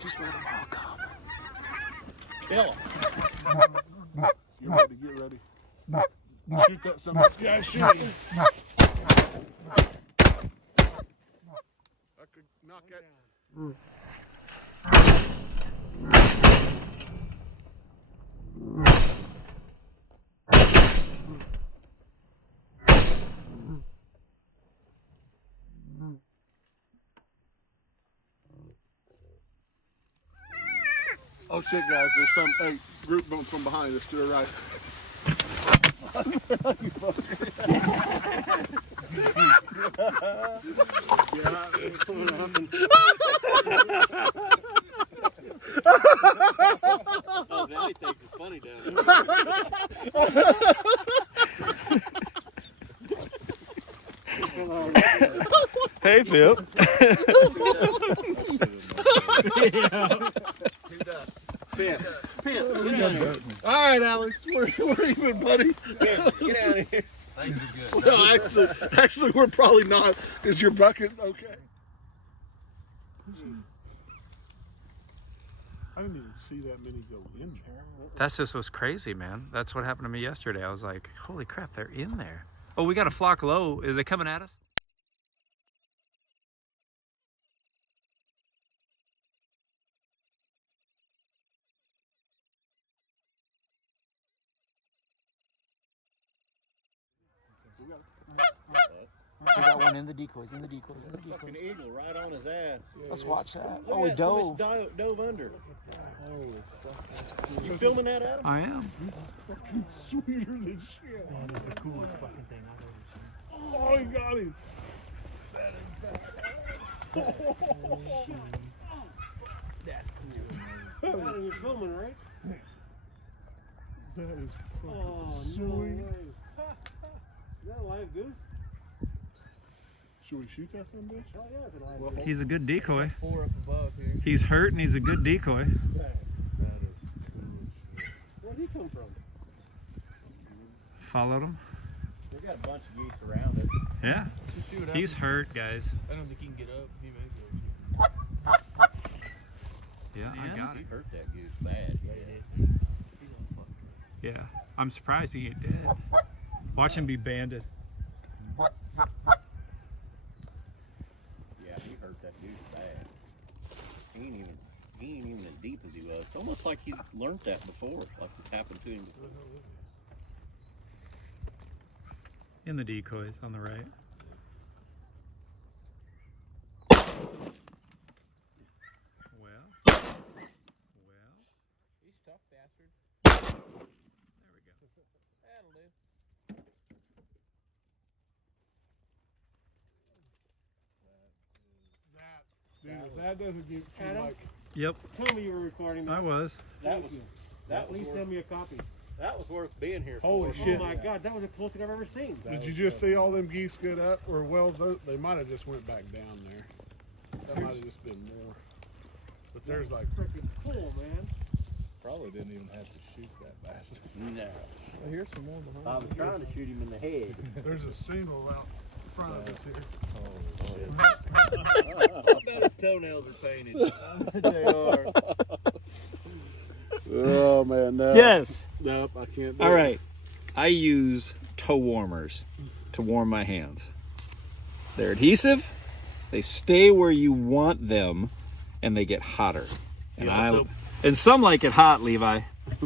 Just let them all come. Kill him. Get ready, get ready. Shoot that son. Yeah, shoot him. I could knock that. Oh shit, guys! There's some group from behind us to the right. Oh, now he thinks it's funny down there. Hey, Pip. All right, Alex, we're even, buddy. Get out of here. Things are good. Well, actually, we're probably not. Is your bucket okay? I didn't even see that many go in there. That's just was crazy, man. That's what happened to me yesterday. I was like, holy crap, they're in there. Oh, we got a flock low. Is they coming at us? We got one in the decoys, in the decoys, in the decoys. Fucking eagle right on his ass. Let's watch that. Look Oh, he at that, dove. somebody's dove under. You filming that, Adam? I am. Fucking sweeter than shit. That is the coolest fucking thing I've ever seen. Oh, he got him. That's cool. Adam, you're filming, right? That is fucking Oh, no sweet. way. Is that a live goose? Should we shoot that son bitch? Oh, yeah, it's a live goose. He's a good decoy. 4 up above here. He's hurt and he's a good decoy. That is cool. Where'd he come from? Followed him. We got a bunch of geese around it. Yeah. Just see what He's happens. hurt, guys. I don't think he can get up. He may go. Yeah, I got He it. hurt that goose bad. Yeah. I'm surprised he ain't dead. Watch him be banded. Yeah, he hurt that goose bad. He ain't even as deep as he was. It's almost like he's learned that before, like it's happened to him before. In the decoys on the right. Well. He's tough bastard. There we go. That'll do. Dude, if that doesn't give you Adam? like... Yep, Tell me you were recording I that. was. Please send me a copy. That was worth being here for. Holy shit. Oh my God, that was the closest I've ever seen. Did you just see all them geese get up? Or, well, they might have just went back down there. That might have just been more. But there's like... Freaking cool, man. Probably didn't even have to shoot that bastard. No. Oh, here's some more behind. I was trying to shoot him in the head. There's a single out front of us here. I bet his toenails are painted. They are. Oh, man, no. Yes. Nope, I can't do All it. right. I use toe warmers to warm my hands. They're adhesive. They stay where you want them, and they get hotter. And Yeah, and some like it hot, Levi.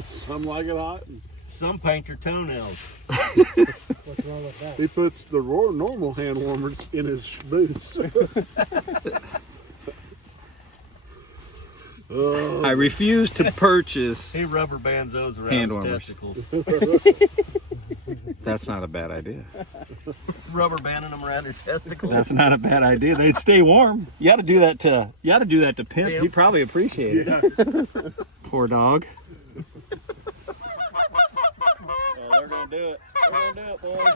Some like it hot. Some paint your toenails. What's wrong with that? He puts the normal hand warmers in his boots. Oh. I refuse to purchase. He rubber bands those around Hand his warmers. testicles. That's not a bad idea. Rubber banding them around your testicles. That's not a bad idea. They'd stay warm. You ought to do that to Pimp. Pimp. He'd probably appreciate it. Poor dog. Oh, they're gonna do it. They're gonna do it, boys.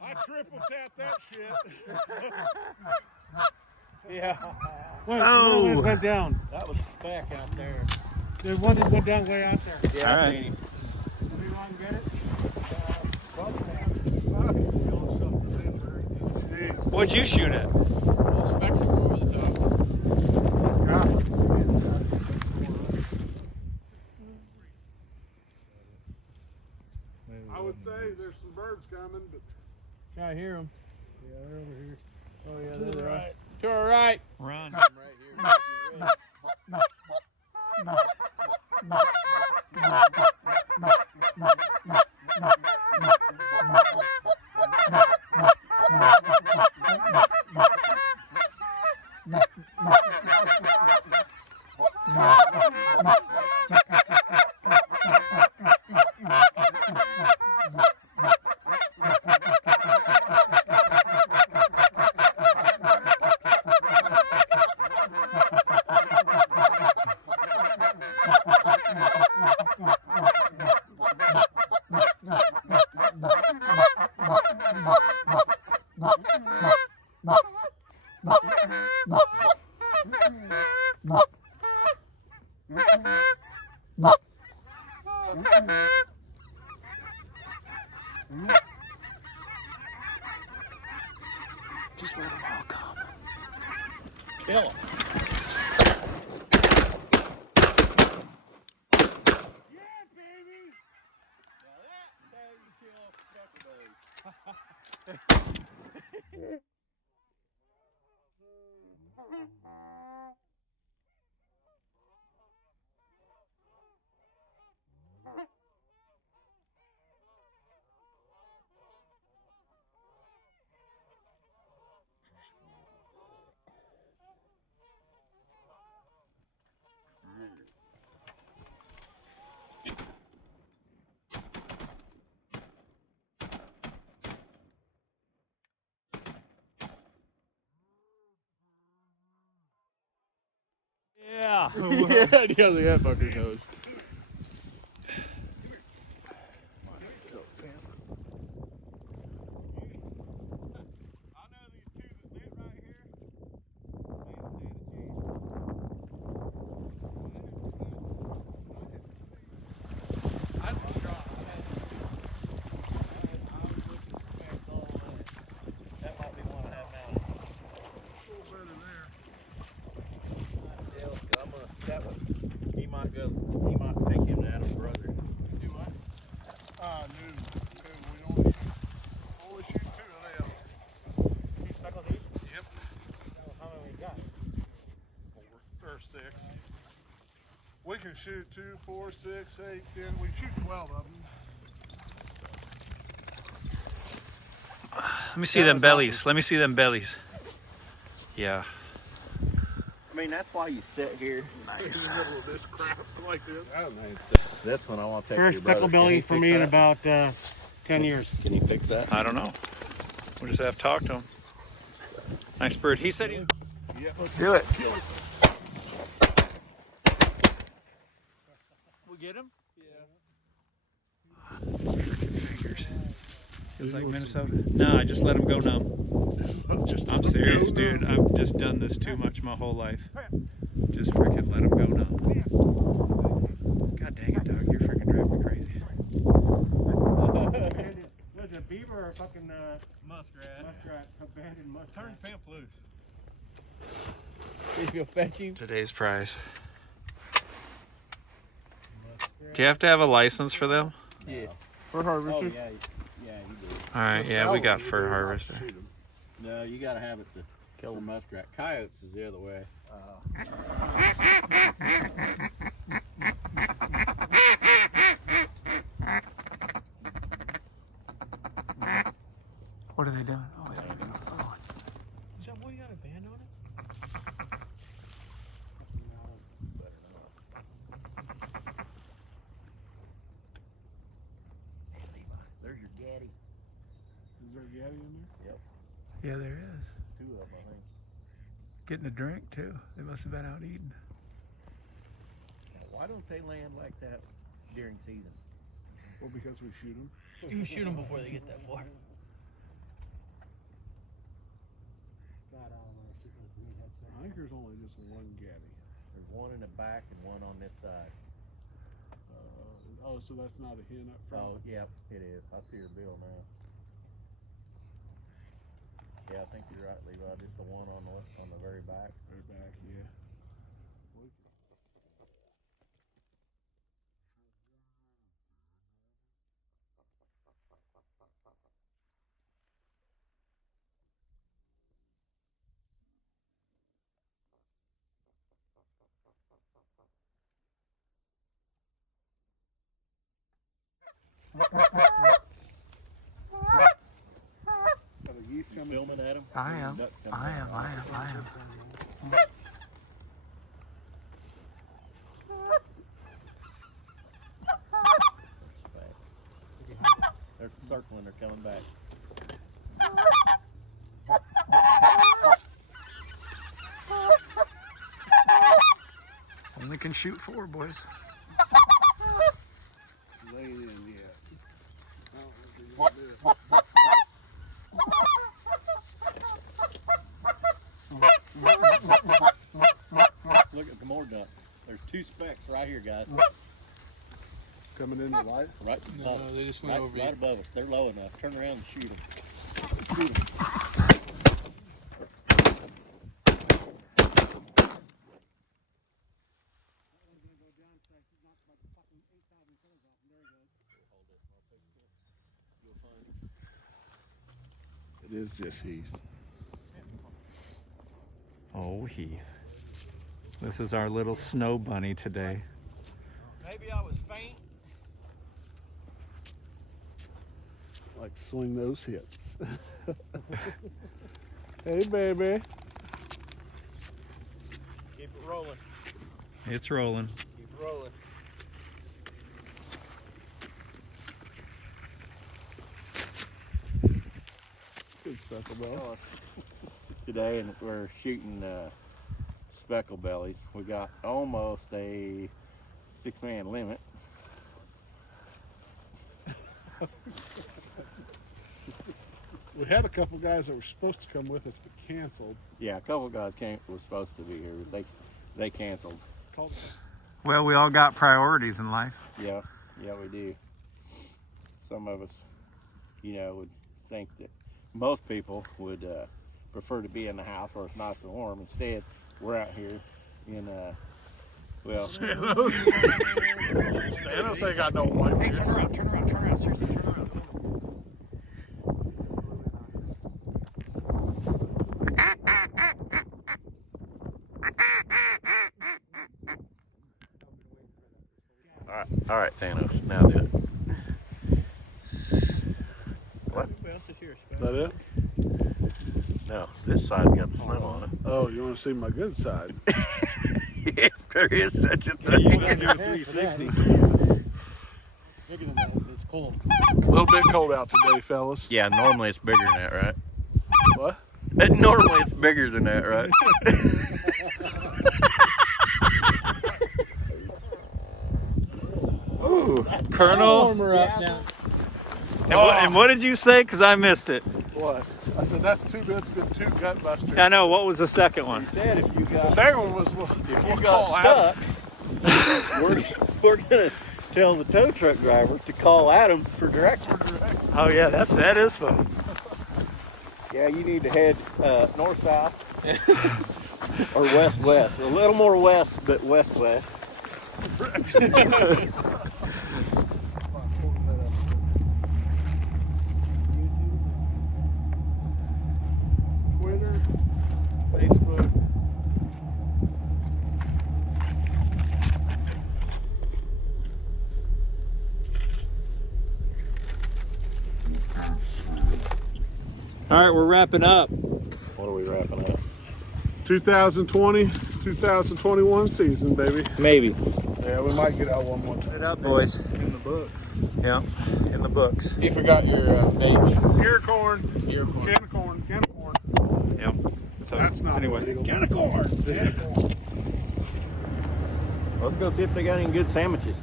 I triple tapped that shit. Yeah. Wait, Oh. one went down. That was a speck out there. There's one that went down way out there. Yeah, All I right. seen him. Do you want to get it? What'd you shoot at? Well, SPECKS will go over the top. I would say there's some birds coming, but Yeah, I hear them. Yeah, they're over here. Oh yeah, to the there they are. right. To our right. Run. Right here. Just let them all come. Kill him. Yeah, baby! Now that's how you kill speckled. Yeah. Yeah, that fucker knows. I know these two that lit right here. I was drawn. That might be one I have now. A little better there. Yeah, I'm gonna. That was. He might go. He might take him to Adam's brother. Do what? No. We only shoot two of them. You speckled these? Yep. How many we got? 4 or 6. We can shoot 2, 4, 6, 8, 10. We shoot 12 of them. Let me see them bellies. Let me see them bellies. Yeah. I mean, that's why you sit here. Nice. In the middle of this crap like this. This one I want to take First speckle belly for me in about 10 years. Can you fix that? I don't know. We'll just have to talk to him. Nice bird. He said he. Yeah. Do it. We get him? Yeah. Fingers. Feels like Minnesota. No, I just let him go numb. Just I'm serious, dude. I've just done this too much my whole life. Just freaking let him go numb. God dang it, dog. You're freaking driving me crazy. There's a beaver or a fucking Muskrat. abandoned muskrat. Turn Pimp loose. Did you go fetch him? Today's prize. Do you have to have a license for them? Yeah. For Oh harvester. yeah, yeah, you do. All right, yeah, we got fur harvester. No, you gotta have it to kill the muskrat. Coyotes is the other way. What are they doing? Oh, they're looking for fur. Is that boy got a band on it? Hey Levi, there's your gaddy. Is there a gaddy in there? Yeah, there is. 2 of them, I think. Getting a drink too. They must have been out eating. Why don't they land like that during season? Well, because we shoot them. You shoot them before they get that far. I think there's only just one Gaddy. There's one in the back and one on this side. Oh, so that's not a hen up front? Oh, yep, it is. I see her bill now. Yeah, I think you're right, Levi. Just the one on the very back. Very back, yeah. Are the geese You coming? filming at him? I am. I am. They're circling. They're coming back. Only can shoot 4, boys. Laying in, yeah. Look at the more duck. There's 2 specks right here, guys. Coming in the light? Right No, above us. they just went over Right you. above us. They're low enough. Turn around and shoot them. It is just Heath. Oh, Heath. This is our little snow bunny today. Maybe I was faint. Like swing those hips. Hey, baby. Keep it rolling. It's rolling. Keep it rolling. Good speckle bell. Today, and we're shooting speckle bellies. We got almost a 6-man limit. We had a couple guys that were supposed to come with us but canceled. Yeah, a couple guys were supposed to be here. They canceled. Called Well, we all got priorities in life. Yeah, we do. Some of us, would think that most people would prefer to be in the house where it's nice and warm. Instead, we're out here in Stanos ain't got no white. Hey, turn around, seriously, turn around. All right, Thanos. Now do it. What? Is that it? No, this side's got the snow on it. Oh, you want to see my good side? If there is such a thing. You gotta do a 360. Bigger than that. It's cold. A little bit cold out today, fellas. Yeah, normally it's bigger than that, right? What? Normally it's bigger than that, right? Ooh, Colonel. Warmer up now. And what did you say? Because I missed it. What? I said that's been 2 gut busters. I know. What was the second one? Said if you The got second one was if you got stuck, we're gonna tell the tow truck driver to call Adam for directions. Oh yeah, that is fun. Yeah, you need to head north south or west west. A little more west, but west west. Twitter, Facebook. All right, we're wrapping up. What are we wrapping up? 2020, 2021 season, baby. Maybe. Yeah, we might get out one more time. It up, boys. In the books. Yeah, in the books. You forgot your dates. Ear corn. Ear corn. Can of corn. Can of corn. Yep. So That's not anyway. illegal. Can of corn. Can of corn. Let's go see if they got any good sandwiches.